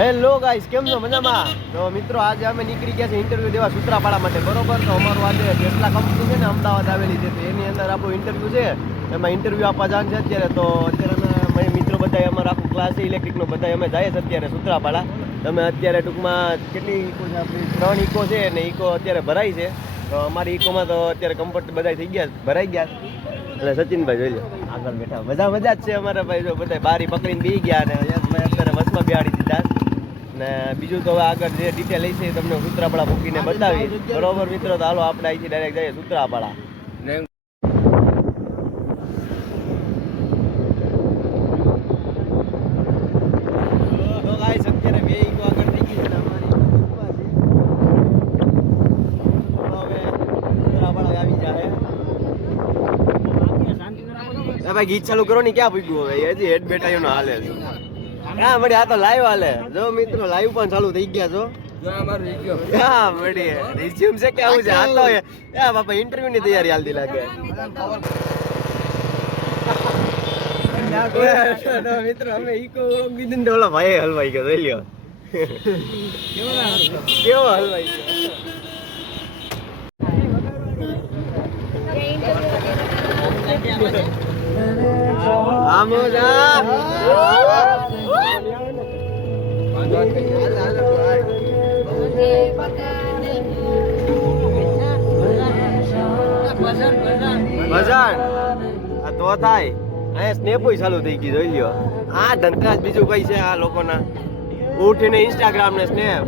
Hello guys, કેમ છો? મજામાં? તો મિત્રો આજે અમે નીકળી ગયા છે ઇન્ટરવ્યુ દેવા સૂત્રાપાડા માટે, બરોબર? તો અમારું આજે ટેસ્લા કંપની છે ને અમદાવાદ આવેલી છે, તો એની અંદર આપણું ઇન્ટરવ્યુ છે, એમાં ઇન્ટરવ્યુ આપવા જવાનું છે અત્યારે. તો અત્યારે અમે મિત્રો બધા અમારો આખો ક્લાસ છે ઇલેક્ટ્રિકનો, બધા અમે જઈએ છીએ અત્યારે સૂત્રાપાડા. તમે અત્યારે ટૂંકમાં કેટલી ઇકો છે આપણી? 3 ઇકો છે ને ઇકો અત્યારે ભરાઈ છે. તો અમારી ઇકોમાં તો અત્યારે કમ્ફર્ટ બધા થઈ ગયા, ભરાઈ ગયા. અને સચિનભાઈ જોઈ લો આગળ બેઠા, મજા જ છે અમારા ભાઈ. જો બધા બારી પકડીને બી ગયા ને અત્યારે વચમાં બેહાડી દીધા. ને બીજું તો હવે આગળ જે ડિટેલ લઈ છે તમને સૂત્રાપાડા મૂકીને બતાવી, બરોબર મિત્રો? તો હાલો આપણે અહીંથી ડાયરેક્ટ જઈએ સૂત્રાપાડા. તો ગાઈસ અત્યારે બે ઇકો આગળ થઈ ગઈ છે ને અમારી હવે સૂત્રાપાડા આવી જાય. ભાઈ ગીત ચાલુ કરો ને, ક્યાં પૂગ્યું હવે? હજી હેડ બેટાયો નો હાલે છે. હા મળી, આ તો લાઈવ હાલે. જો મિત્રો લાઈવ પણ ચાલુ થઈ ગયા છો. હા મળી, રિઝ્યુમ છે કે આવું છે? આ તો બાપા ઇન્ટરવ્યુ ની તૈયારી હાલતી લાગે. મિત્રો અમે ઈકો કીધું ને ઓલા ભાઈ હલવાઈ ગયો, જોઈ લ્યો કેવો હલવાઈ ગયો. તો થાય અહીંયા સ્નેપ ચાલુ થઈ ગઈ, જોઈ લ્યો. આ ધંધા બીજું કઈ છે આ લોકોના? ઉઠીને ઇન્સ્ટાગ્રામ ને સ્નેપ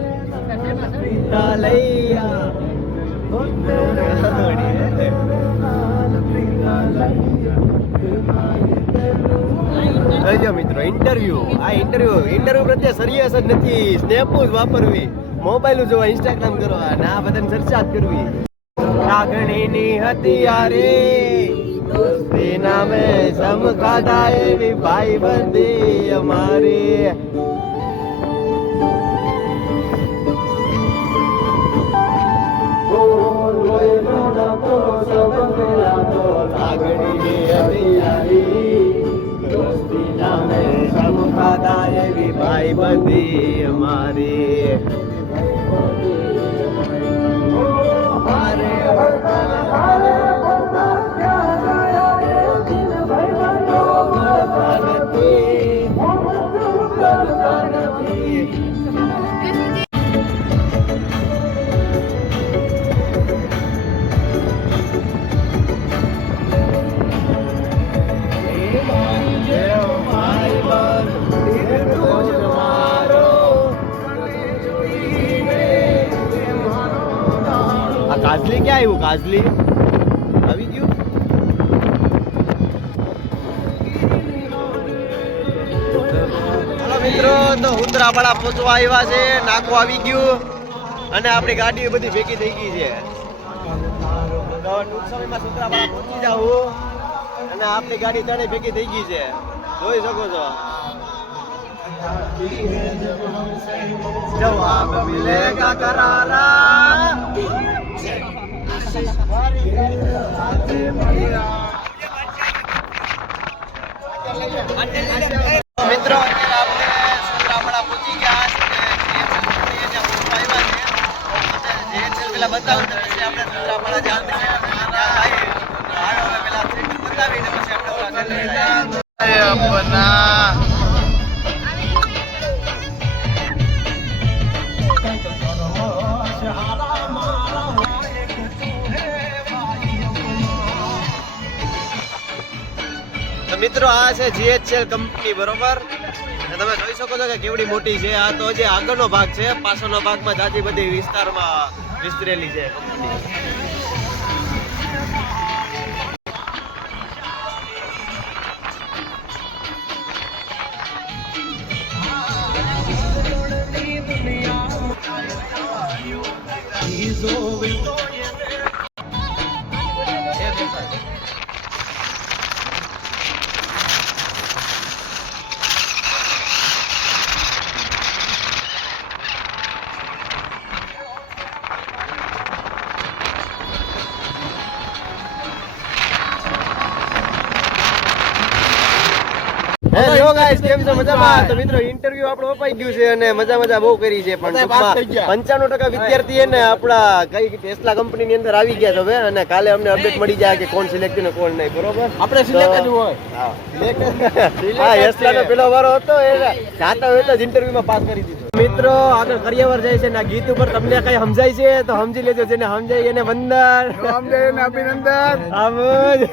મિત્રો ઇન્ટરવ્યુ પ્રત્યે સિરિયસ જ નથી. સ્નેપ જ વાપરવી, મોબાઈલ જોવા, ઇન્સ્ટાગ્રામ કરવા અને આ બધાને ચર્ચા જ કરવી. લાગણીની હથિયારે દોસ્તી નામે સમ ખાધા એવી ભાઈ બંધી અમારી. લાગણીની હથિયારી દોસ્તી નામે સમ ખાધા એવી ભાઈ બંધી અમારી. કાજલી ક્યાં આવ્યું? કાજલી આવી ગયું. હાલો મિત્રો, તો સૂત્રાપાડા પહોંચવા આવ્યા છે. નાકો આવી ગયું અને આપણી ગાડી બધી ભેગી થઈ ગઈ છે. ટૂંક સમયમાં સૂત્રાપાડા પહોંચી જાઉં અને આપણી ગાડી ત્રણેય ભેગી થઈ ગઈ છે, જોઈ શકો છો. જવાબ મિલેગા કરારા. મિત્રો અત્યારે આપણે સૂત્રાપાડા પહોંચી ગયા છે. પેલા બતાવું તો પછી આપણે સૂત્રાપાડા જાણ પેલા બતાવીને પછી આપણે મિત્રો આ છે GHL કંપની, બરોબર? તમે જોઈ શકો છો કે કેવડી મોટી છે. આ તો જે આગળનો ભાગ છે, પાછળનો ભાગમાં જાજી બધી વિસ્તારમાં વિસ્તરેલી છે કંપની. ગાઈસ કેમ છો મજામાં? તો મિત્રો ઇન્ટરવ્યુ આપણો અપાઈ ગયું છે અને મજા બહુ કરી છે, પણ ટૂંકમાં 95% વિદ્યાર્થી હે ને આપણા કઈ ટેસ્લા કંપની ની અંદર આવી ગયા છે હવે, અને કાલે અમને અપડેટ મળી જાય કે કોણ સિલેક્ટ ને કોણ નહીં. બરોબર, આપણે સિલેક્ટ જ હોય. હા ટેસ્લા નો પેલો વારો હતો, એ જાતા હોય તો ઇન્ટરવ્યુ માં પાસ કરી દીધો. મિત્રો આગળ કરિયાવર જાય છે ને આ ગીત ઉપર તમને કઈ સમજાય છે તો સમજી લેજો, જેને સમજાય એને વંદન, સમજાય એને અભિનંદન. આમ જ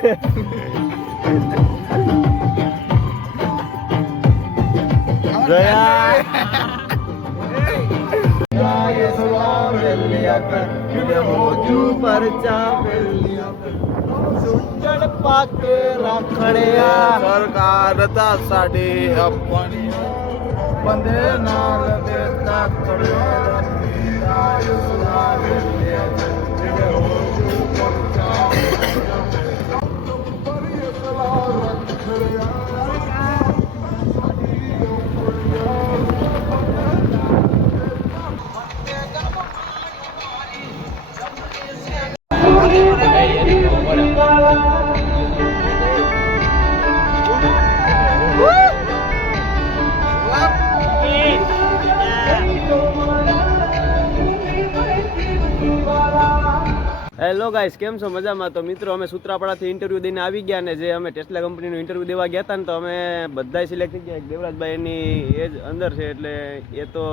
સરકાર સાડી આપવાની બંધે નાલ દેતા હેલો ગાઈસ કેમ છો મજામાં? તો મિત્રો અમે સૂત્રાપાડાથી ઇન્ટરવ્યુ દઈને આવી ગયા, ને જે અમે ટેસ્લા કંપનીનું ઇન્ટરવ્યુ દેવા ગયા હતા ને તો અમે બધાય સિલેક્ટ થઈ ગયા. દેવરાજભાઈ એની એજ અંદર છે એટલે એ તો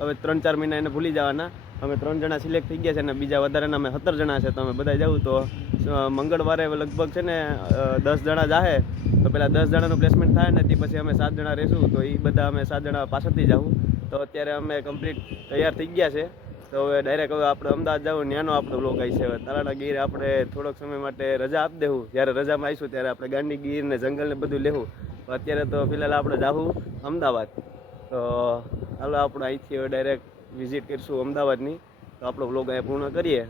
હવે 3-4 મહિના એને ભૂલી જવાના. અમે 3 જણા સિલેક્ટ થઈ ગયા છે અને બીજા વધારાના અમે 17 જણા છે. તો અમે બધા જવું તો મંગળવારે લગભગ છે ને 10 જણા જાહે, તો પેલા 10 જણાનું પ્લેસમેન્ટ થાય ને તે પછી અમે 7 જણા રહેશું, તો એ બધા અમે 7 જણા પાછળથી જાવું. તો અત્યારે અમે કમ્પ્લીટ તૈયાર થઈ ગયા છે. તો હવે ડાયરેક્ટ હવે આપણે અમદાવાદ જવું, ત્યાંનો આપણો બ્લોગ આવી છે. હવે તારાના ગીર આપણે થોડોક સમય માટે રજા આપી દેવું, જ્યારે રજામાં આવીશું ત્યારે આપણે ગાંડી ગીર ને જંગલ ને બધું લેવું. અત્યારે તો ફિલહાલ આપણે જાવું અમદાવાદ. તો હાલો આપણે અહીંથી હવે ડાયરેક્ટ વિઝિટ કરીશું અમદાવાદની. તો આપણો બ્લોગ અહીંયા પૂર્ણ કરીએ.